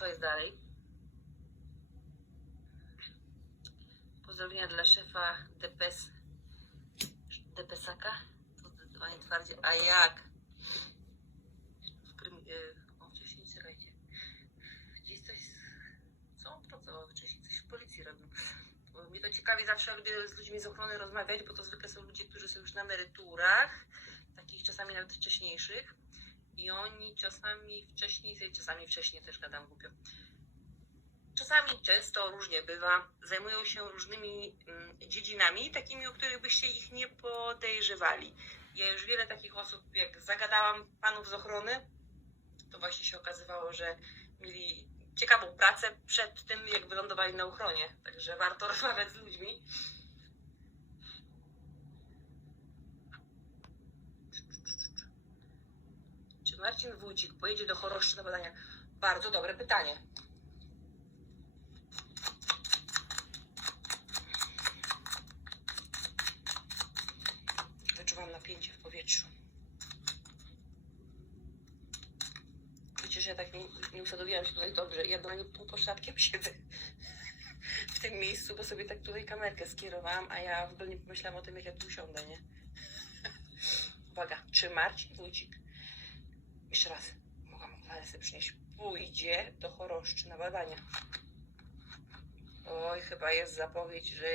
Co jest dalej? Pozdrowienia dla szefa DPS. DPSaka? To zdecydowanie twardzie. A jak? W prym, y, o, wcześniej, czekajcie. Gdzieś coś... Co on pracował wcześniej? Coś w policji robił. Mnie to ciekawi zawsze, lubię z ludźmi z ochrony rozmawiać, bo to zwykle są ludzie, którzy są już na emeryturach, takich czasami nawet wcześniejszych. I oni czasami wcześniej, czasami wcześniej też gadam głupio. Czasami, często, różnie bywa, zajmują się różnymi mm, dziedzinami, takimi, o których byście ich nie podejrzewali. Ja już wiele takich osób, jak zagadałam panów z ochrony, to właśnie się okazywało, że mieli ciekawą pracę przed tym, jak wylądowali na ochronie. Także warto rozmawiać z ludźmi. Czy Marcin Wójcik pojedzie do Choroszczy na badania? Bardzo dobre pytanie. Wyczuwam napięcie w powietrzu. Wiecie, że ja tak nie, nie usadowiłam się tutaj dobrze. Ja normalnie pół poszatkiem siedzę w tym miejscu, bo sobie tak tutaj kamerkę skierowałam, a ja w ogóle nie pomyślałam o tym, jak ja tu usiądę, nie? Uwaga, czy Marcin Wójcik, jeszcze raz, mogłam sobie przynieść, pójdzie do choroszczy na badania. Oj, chyba jest zapowiedź, że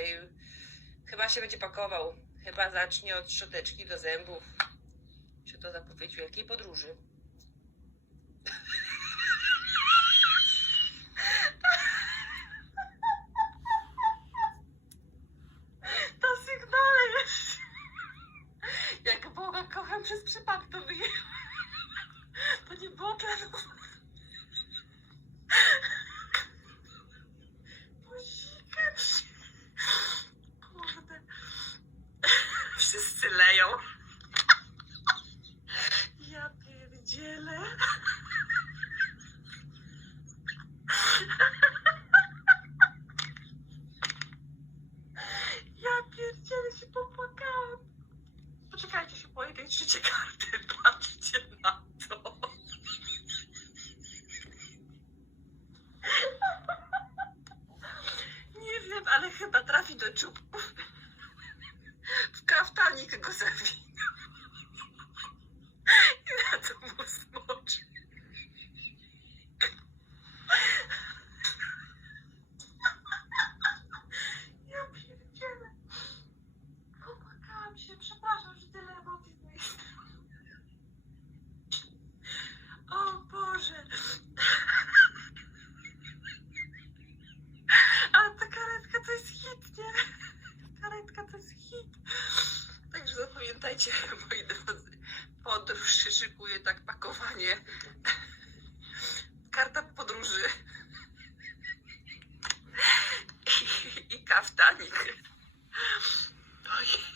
chyba się będzie pakował. Chyba zacznie od szczoteczki do zębów. Czy to zapowiedź wielkiej podróży? To sygnale jeszcze. Jak Boga kocham przez przypadek to wyjechał. Było planowane. Posikać się. Kurde. Wszyscy leją. Ja pierdzielę. Ja pierdzielę się popłakałam. Poczekajcie się, tej trzeciej karty. Patrzcie na to. Nie wiem, ale chyba trafi do czubków. W kaftanik go zawinął. Słuchajcie, moi drodzy, podróż szykuje, tak pakowanie. Karta podróży. I, i kaftanik. Oj.